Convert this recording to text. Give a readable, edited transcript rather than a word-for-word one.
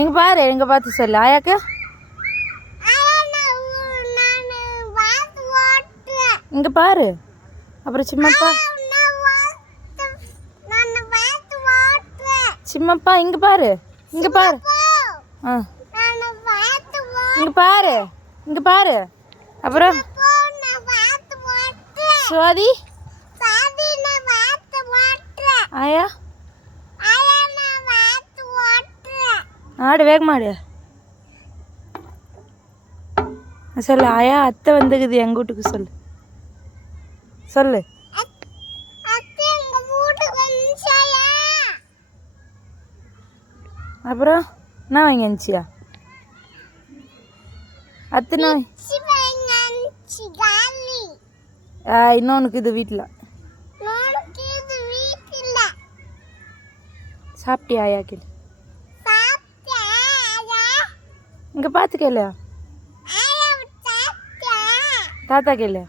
எங்கே பாரு, எங்கே பார்த்து சொல்லு ஆயாக்கு. இங்கே பாரு. அப்புறம் சிம்மப்பா, சிம்மப்பா இங்கே பாரு, இங்கே பாரு. ஆ இங்கே பாரு, இங்கே பாரு. அப்புறம் சுவாதி ஆயா ஆடு வேகமாடு சொல்லு. ஆயா அத்தை வந்துக்குது எங்கள் வீட்டுக்கு சொல்லு, சொல்லு. அப்புறம் என்ன வாங்கி அனுச்சியா அத்தனை? இன்னொன்னுக்கு இது வீட்டில் சாப்பிட்டியா ஆயா கேளு. இங்கே பார்த்து கேளு. தாத்தா கேளு.